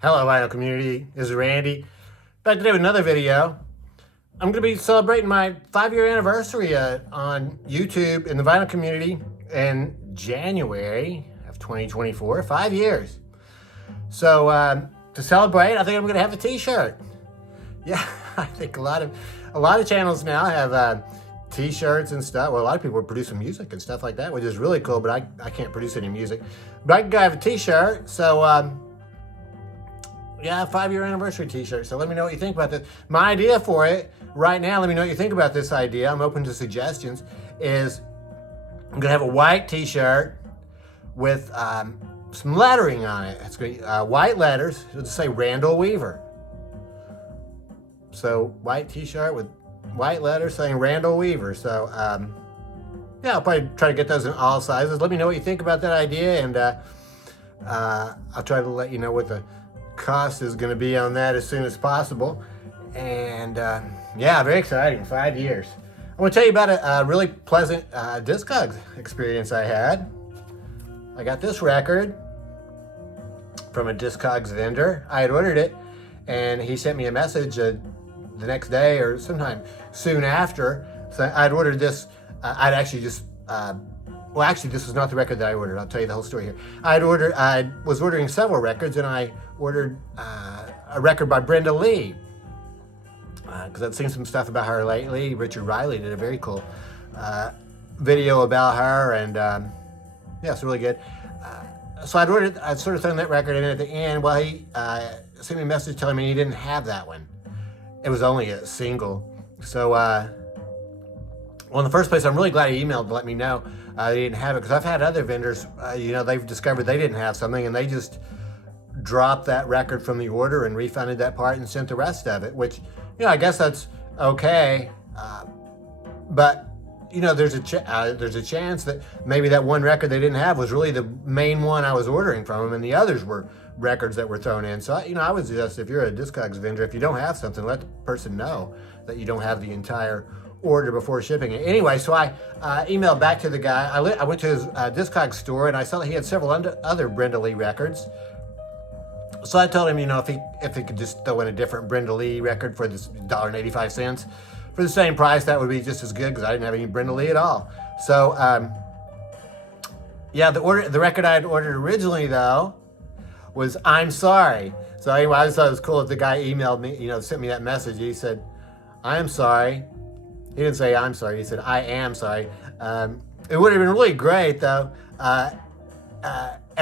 Hello, vinyl community. This is Randy. Back today with another video. I'm going to be celebrating my 5-year anniversary on YouTube in the vinyl community in January of 2024. 5 years. So to celebrate, I think I'm going to have a T-shirt. Yeah, I think a lot of channels now have T-shirts and stuff. Well, a lot of people are producing music and stuff like that, which is really cool. But I can't produce any music. But I can have a T-shirt. So. Yeah, 5-year anniversary T-shirt. So let me know what you think about this. My idea for it right now, let me know what you think about this idea. I'm open to suggestions. Is I'm gonna have a white T-shirt with some lettering on it. It's gonna be white letters. It'll just say Randall Weaver. So white T-shirt with white letters saying Randall Weaver. So yeah, I'll probably try to get those in all sizes. Let me know what you think about that idea, and I'll try to let you know what the cost is going to be on that as soon as possible. And yeah, very exciting. 5 years. I want to tell you about a really pleasant Discogs experience I had. I got this record from a Discogs vendor. I had ordered it, and he sent me a message the next day or sometime soon after. So I'd ordered this. I'd actually just well, actually, this was not the record that I ordered. I'll tell you the whole story here. I was ordering several records, and I ordered a record by Brenda Lee, because I've seen some stuff about her lately. Richard Riley did a very cool video about her, and yeah, it's really good. So I'd sort of thrown that record in at the end. Well, he sent me a message telling me he didn't have that one. It was only a single. So, well, in the first place, I'm really glad he emailed to let me know they didn't have it, because I've had other vendors, they've discovered they didn't have something, and they just dropped that record from the order and refunded that part and sent the rest of it, which, I guess that's okay. But, there's a chance that maybe that one record they didn't have was really the main one I was ordering from them, and the others were records that were thrown in. So, I would suggest, if you're a Discogs vendor, if you don't have something, let the person know that you don't have the entire order before shipping it. Anyway, so I emailed back to the guy. I went to his Discogs store, and I saw that he had several other Brenda Lee records. So I told him, if he could just throw in a different Brenda Lee record for this $1.85 for the same price, that would be just as good, because I didn't have any Brenda Lee at all. So yeah, the record I had ordered originally, though, was I'm Sorry. So anyway, I just thought it was cool if the guy emailed me, sent me that message. He said, I'm sorry. He didn't say I'm sorry. He said, I am sorry. It would have been really great, though. And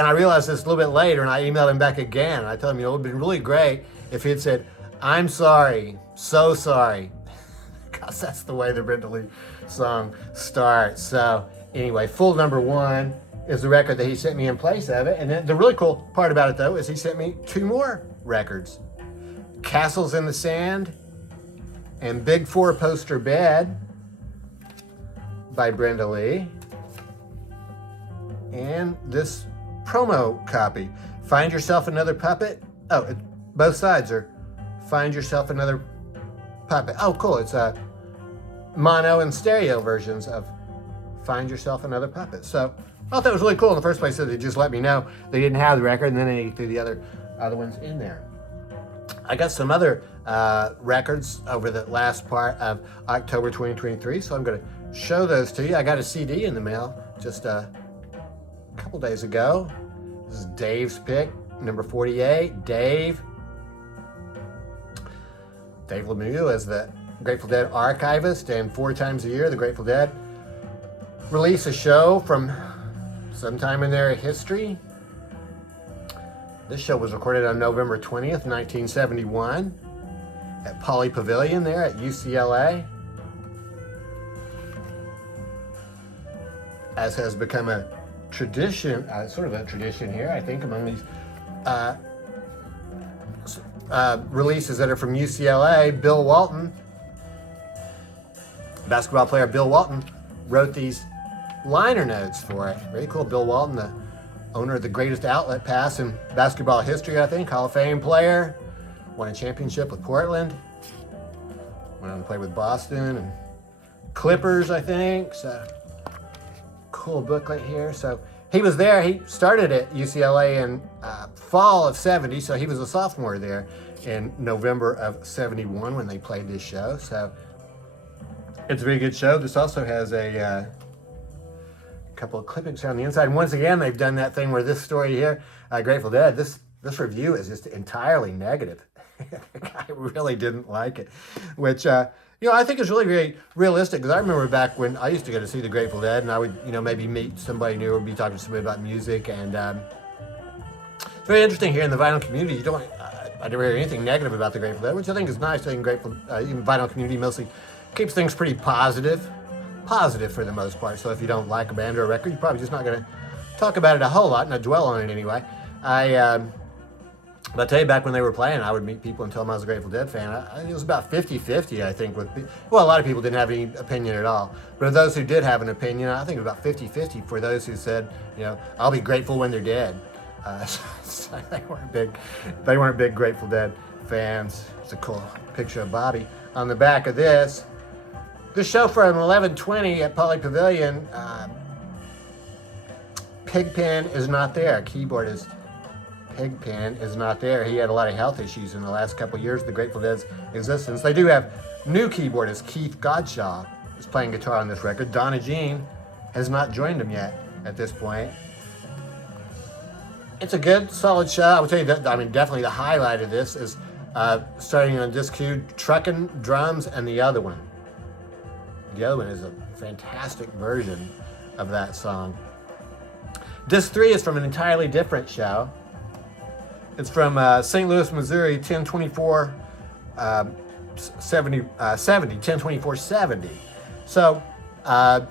I realized this a little bit later, and I emailed him back again. And I told him, it would have been really great if he had said, I'm sorry, so sorry. Because that's the way the Brenda Lee song starts. So anyway, full number one is the record that he sent me in place of it. And then the really cool part about it, though, is he sent me 2 more records. Castles in the Sand and Big 4 Poster Bed by Brenda Lee. And this promo copy, Find Yourself Another Puppet. Oh, both sides are Find Yourself Another Puppet. Oh, cool. It's mono and stereo versions of Find Yourself Another Puppet. So I thought that was really cool in the first place, that they just let me know they didn't have the record, and then they threw the other ones in there. I got some other records over the last part of October 2023, so I'm going to show those to you. I got a CD in the mail just a couple days ago. This is Dave's pick, number 48. Dave Lemieux, as the Grateful Dead archivist, and 4 times a year the Grateful Dead release a show from sometime in their history. This show was recorded on November 20th, 1971 at Pauley Pavilion there at UCLA. As has become a tradition, sort of a tradition here, I think, among these releases that are from UCLA, Bill Walton, basketball player Bill Walton, wrote these liner notes for it. Very cool. Bill Walton, the owner of the greatest outlet pass in basketball history, I think. Hall of Fame player. Won a championship with Portland. Went on to play with Boston and Clippers, I think. So, cool booklet here. So, he was there. He started at UCLA in fall of 70, so he was a sophomore there in November of 71 when they played this show. So it's a very good show. This also has a couple of clippings on the inside. And once again, they've done that thing where this story here, Grateful Dead, this review is just entirely negative. The guy really didn't like it, which, I think is really very realistic, because I remember back when I used to go to see the Grateful Dead, and I would, maybe meet somebody new or be talking to somebody about music, and it's very interesting here in the vinyl community. You don't, I never hear anything negative about the Grateful Dead, which I think is nice. I think even vinyl community mostly keeps things pretty positive for the most part. So if you don't like a band or a record, you're probably just not going to talk about it a whole lot, not dwell on it anyway. But I'll tell you, back when they were playing, I would meet people and tell them I was a Grateful Dead fan. It was about 50-50, I think. A lot of people didn't have any opinion at all. But of those who did have an opinion, I think it was about 50-50 for those who said, I'll be grateful when they're dead. So they weren't big Grateful Dead fans. It's a cool picture of Bobby on the back of this. This show from 11:20 at Poly Pavilion, Pigpen is not there. Keyboardist Pigpen is not there. He had a lot of health issues in the last couple of years of the Grateful Dead's existence. They do have new keyboardist Keith Godshaw is playing guitar on this record. Donna Jean has not joined him yet at this point. It's a good, solid show. I would tell you that, definitely the highlight of this is starting on disc 2, Truckin' Drums, and the other one. The other one is a fantastic version of that song. Disc 3 is from an entirely different show. It's from St. Louis, Missouri, 10/24/70. So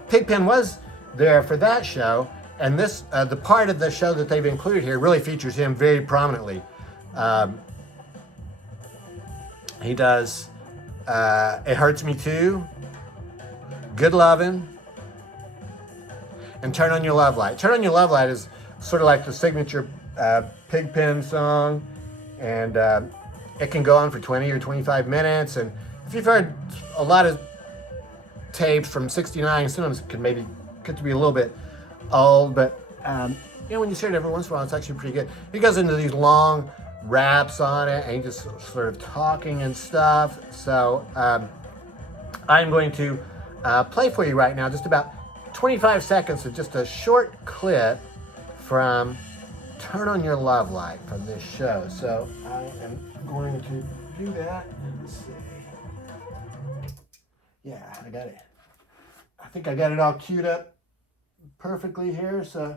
Pigpen was there for that show, and this the part of the show that they've included here really features him very prominently. He does It Hurts Me Too, Good Lovin', and Turn On Your Love Light. Turn On Your Love Light is sort of like the signature Pigpen song, and it can go on for 20 or 25 minutes. And if you've heard a lot of tapes from '69, sometimes it can maybe get to be a little bit old, but when you hear it every once in a while, it's actually pretty good. He goes into these long raps on it, and just sort of talking and stuff. So I'm going to play for you right now just about 25 seconds of just a short clip from Turn On Your Love Light from this show. So I am going to do that. Let's see. Yeah, I got it. I think I got it all queued up perfectly here. So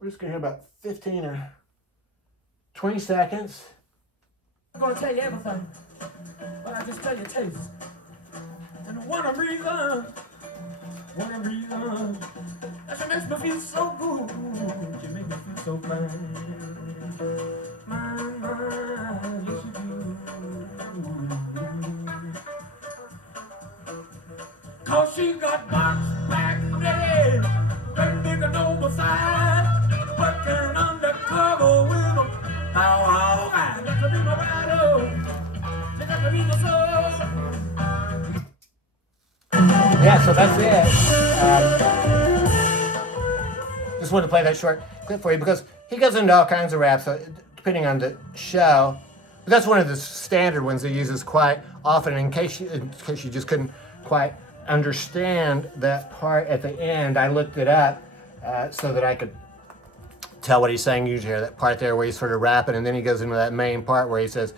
we're just going to hear about 15 or 20 seconds. I'm going to tell you everything, but I just tell you taste. And one reason that you makes me feel so good. You make me feel so fine. My, yes you do. 'Cause she got box back there, big big and oversized, working undercover with a pow. She got to be my rider. She got to be my soul. Yeah, so that's it. Just wanted to play that short clip for you because he goes into all kinds of raps, depending on the show. But that's one of the standard ones he uses quite often. In case you just couldn't quite understand that part at the end, I looked it up so that I could tell what he's saying. Usually that part there where he's sort of rapping, and then he goes into that main part where he says,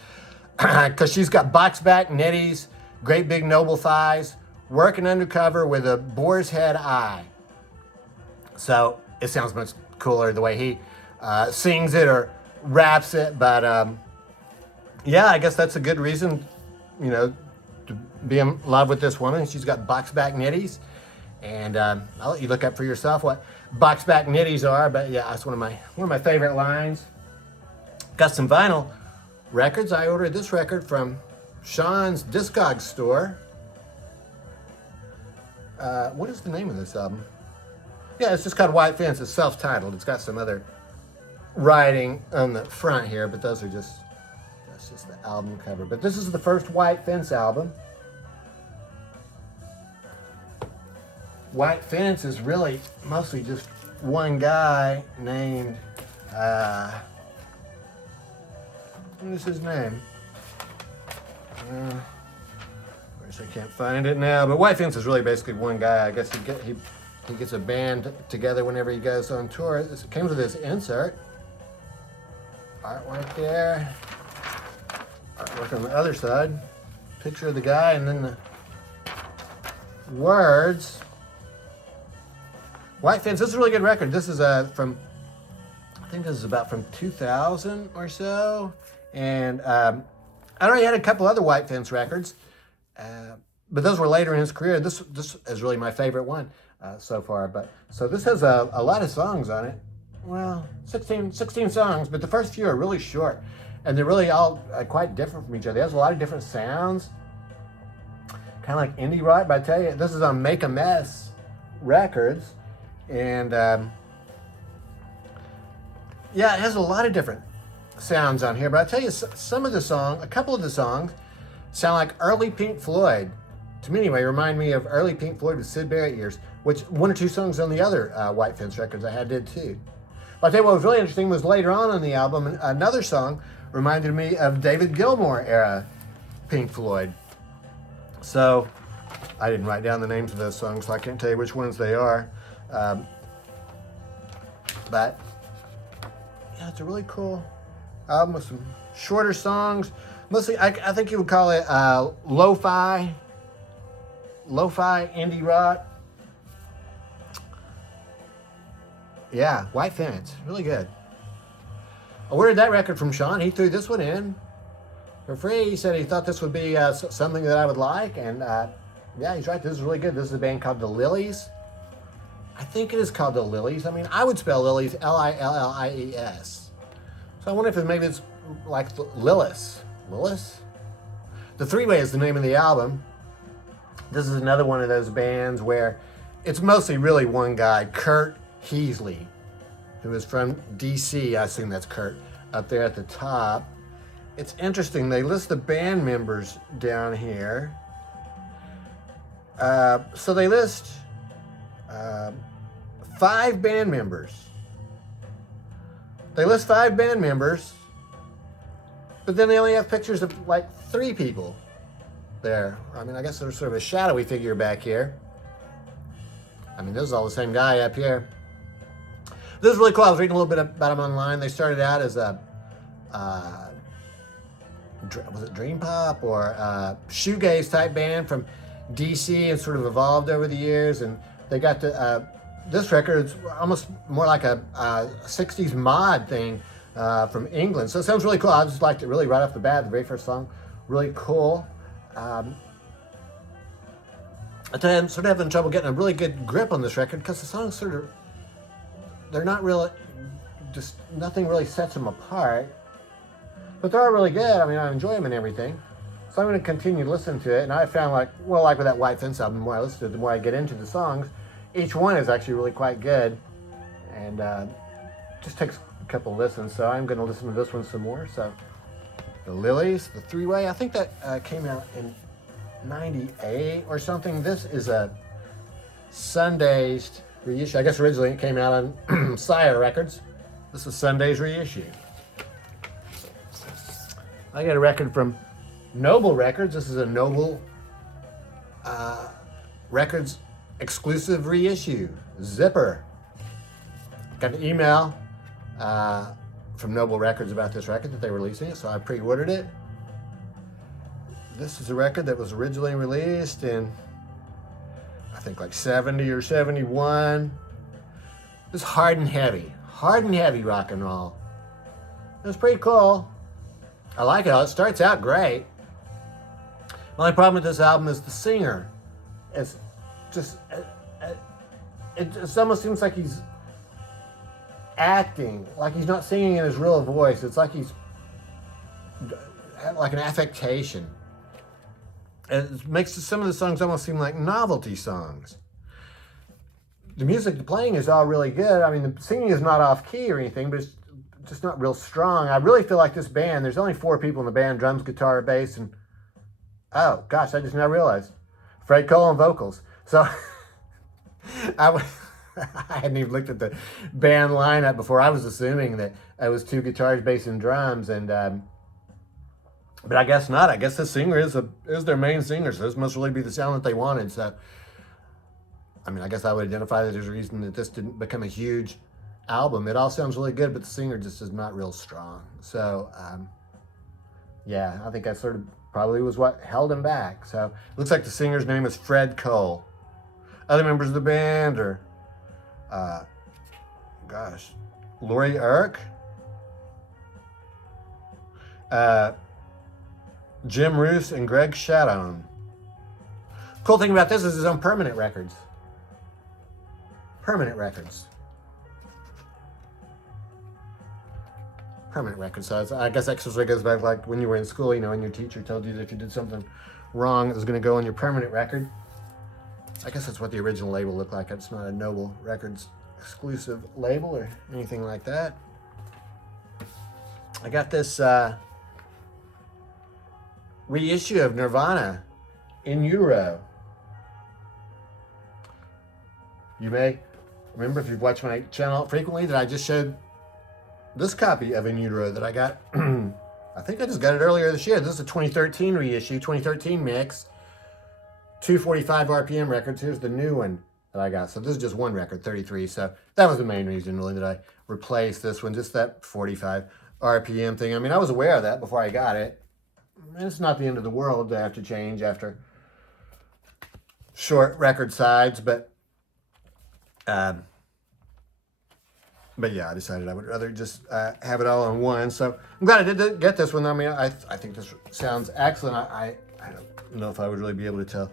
because she's got box back nitties, great big noble thighs, working undercover with a boar's head eye. So it sounds much cooler the way he sings it or raps it. But yeah, I guess that's a good reason, to be in love with this woman. She's got box back nitties. And I'll let you look up for yourself what box back nitties are. But yeah, that's one of my favorite lines. Got some vinyl records. I ordered this record from Sean's Discogs store. What is the name of this album? Yeah, it's just called White Fence. It's self-titled. It's got some other writing on the front here, but that's just the album cover. But this is the first White Fence album. White Fence is really mostly just one guy named, what is his name? Of course, I can't find it now. But White Fence is really basically one guy. I guess he gets a band together whenever he goes on tour. It comes with this insert. Artwork there. Artwork on the other side. Picture of the guy, and then the words. White Fence. This is a really good record. This is from, I think this is about from 2000 or so. And I already had a couple other White Fence records, but those were later in his career. This is really my favorite one so far. So this has a lot of songs on it. Well, 16 songs, but the first few are really short, and they're really all quite different from each other. It has a lot of different sounds, kind of like indie rock. But I tell you, this is on Make a Mess Records, and yeah, it has a lot of different sounds on here. But I tell you, a couple of the songs sound like early Pink Floyd. To me anyway, remind me of early Pink Floyd with Syd Barrett years, which one or two songs on the other White Fence records I had did too. But I tell you what was really interesting was later on the album, another song reminded me of David Gilmour era Pink Floyd. So I didn't write down the names of those songs, so I can't tell you which ones they are. But yeah, it's a really cool album with some shorter songs. Mostly, I think you would call it lo-fi indie rock. Yeah, White Fence, really good. I ordered that record from Sean. He threw this one in for free. He said he thought this would be something that I would like, and yeah, he's right. This is really good. This is a band called The Lilies. I think it is called The Lilies. I mean, I would spell Lilies Lillies. So I wonder if maybe it's like Lillis. Lillis? The Three-Way is the name of the album. This is another one of those bands where it's mostly really one guy, Kurt Heasley, who is from DC. I assume that's Kurt up there at the top. It's interesting. They list the band members down here. So they list 5 band members. They list 5 band members, but then they only have pictures of like 3 people there. I mean, I guess there's sort of a shadowy figure back here. I mean, this is all the same guy up here. This is really cool. I was reading a little bit about them online. They started out as a, was it Dream Pop or shoegaze type band from DC, and sort of evolved over the years. And they got to, this record is almost more like a 60s mod thing from England. So it sounds really cool. I just liked it really right off the bat. The very first song, really cool. I tell you, I'm sort of having trouble getting a really good grip on this record because the songs sort of, they're not really, just nothing really sets them apart. But they're all really good. I mean, I enjoy them and everything. So I'm going to continue to listen to it. And I found like with that White Fence album, the more I listen to it, the more I get into the songs. Each one is actually really quite good. And just takes a couple listens. So I'm going to listen to this one some more. So The Lilies, The Three-Way, I think that came out in 98 or something. This is a Sunday's reissue. I guess originally it came out on Sire Records. This is Sunday's reissue. I got a record from Noble Records. This is a Noble Records exclusive reissue. Zipper. Got an email from Noble Records about this record that they were releasing it, so I pre-ordered it. This is a record that was originally released in, I think, like 70 or 71. It's hard and heavy rock and roll. It was pretty cool. I like it. It starts out great. My only problem with this album is the singer. It's just, it just almost seems like he's acting, like he's not singing in his real voice. It's like he's like an affectation. It makes some of the songs almost seem like novelty songs. The music, the playing is all really good. I mean, the singing is not off key or anything, but it's just not real strong. I really feel like this band, there's only 4 people in the band, drums, guitar, bass, and oh gosh, I just now realized Fred Cole on vocals. So I I hadn't even looked at the band lineup before. I was assuming that it was 2 guitars, bass, and drums, and but I guess not. I guess the singer is their main singer, so this must really be the sound that they wanted. So, I mean, I guess I would identify that there's a reason that this didn't become a huge album. It all sounds really good, but the singer just is not real strong. So, yeah, I think that sort of probably was what held him back. So, it looks like the singer's name is Fred Cole. Other members of the band are, Lori Eric, Jim Roos, and Greg Shadone. Cool thing about this is it's on Permanent Records. Permanent Records. Permanent Records. So I guess that sort of goes back like when you were in school, you know, and your teacher told you that if you did something wrong, it was going to go on your permanent record. I guess that's what the original label looked like. It's not a Noble Records exclusive label or anything like that. I got this reissue of Nirvana, In Utero. You may remember, if you've watched my channel frequently, that I just showed this copy of In Utero that I got. I think I just got it earlier this year. This is a 2013 reissue, 2013 mix. 245 RPM records. Here's the new one that I got. So this is just one record, 33. So that was the main reason really that I replaced this one, just that 45 RPM thing. I mean, I was aware of that before I got it. And it's not the end of the world to have to change after short record sides, but yeah, I decided I would rather just have it all on one. So I'm glad I did get this one. I mean, I think this sounds excellent. I don't know if I would really be able to tell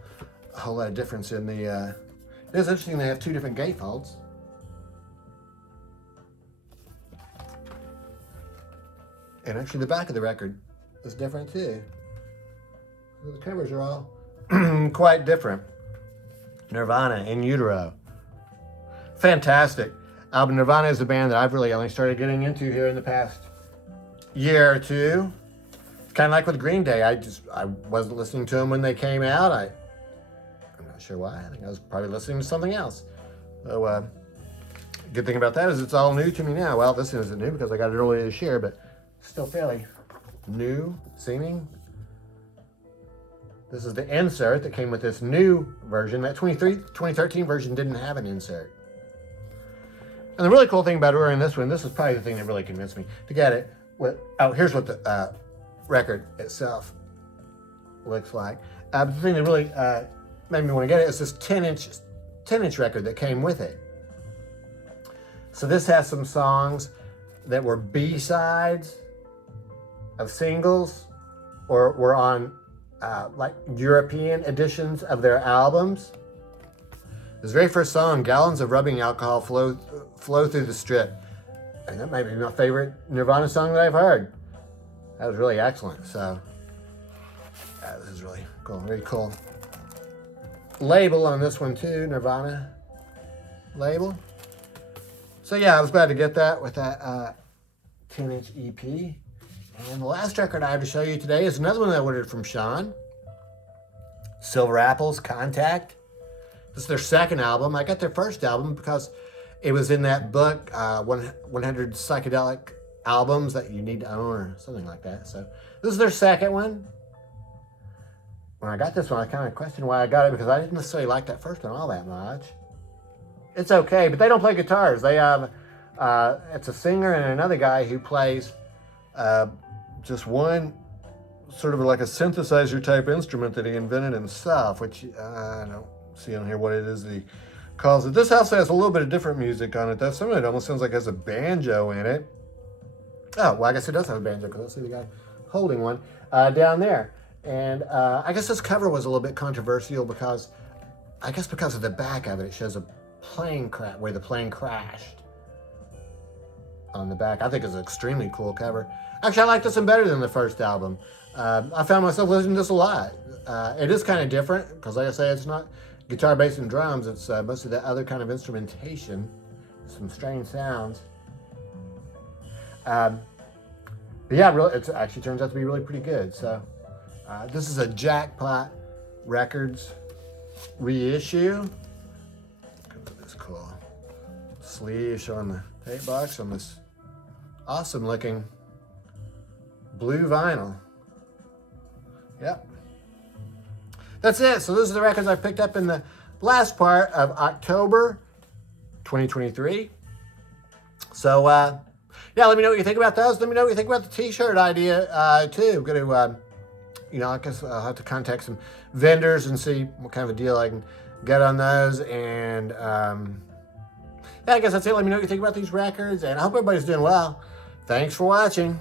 a whole lot of difference in the... It is interesting they have 2 different gatefolds. And actually the back of the record is different too. The covers are all quite different. Nirvana, In Utero. Fantastic album. Nirvana is a band that I've really only started getting into here in the past year or two. It's kind of like with Green Day. I wasn't listening to them when they came out. I'm not sure why. I think I was probably listening to something else. So, good thing about that is it's all new to me now. Well, this isn't new because I got it earlier this year, but still fairly new seeming. This is the insert that came with this new version. That 2013 version didn't have an insert. And the really cool thing about ordering this one, this is probably the thing that really convinced me to get it. Here's what the record itself looks like. The thing that really made me want to get it is this 10-inch record that came with it. So this has some songs that were B-sides of singles or were on like European editions of their albums. This very first song, Gallons of Rubbing Alcohol Flow Through the Strip. And that might be my favorite Nirvana song that I've heard. That was really excellent. So, this is really cool. Very cool label on this one too, Nirvana label. So yeah, I was glad to get that with that 10-inch EP. And the last record I have to show you today is another one I ordered from Sean. Silver Apples, Contact. This is their second album. I got their first album because it was in that book, 100 Psychedelic Albums That You Need to Own or something like that. So this is their second one. When I got this one, I kind of questioned why I got it because I didn't necessarily like that first one all that much. It's okay, but they don't play guitars. They have, it's a singer and another guy who plays just one sort of like a synthesizer type instrument that he invented himself, which I don't see on here what it is that he calls it. This also has a little bit of different music on it though. Some of it almost sounds like it has a banjo in it. Oh, well, I guess it does have a banjo because I see the guy holding one down there. And I guess this cover was a little bit controversial because, I guess because of the back of it, it shows a plane crash, where the plane crashed on the back. I think it's an extremely cool cover. Actually, I like this one better than the first album. I found myself listening to this a lot. It is kind of different because, like I say, it's not guitar, bass, and drums. It's most of that other kind of instrumentation, some strange sounds. But yeah, really, it actually turns out to be really pretty good. So this is a Jackpot Records reissue. Look at this cool sleeve showing the tape box on this awesome looking blue vinyl. Yep. That's it. So those are the records I picked up in the last part of October 2023. So, yeah, let me know what you think about those. Let me know what you think about the t-shirt idea, too. I'm going to, I guess I'll have to contact some vendors and see what kind of a deal I can get on those. And, yeah, I guess that's it. Let me know what you think about these records. And I hope everybody's doing well. Thanks for watching.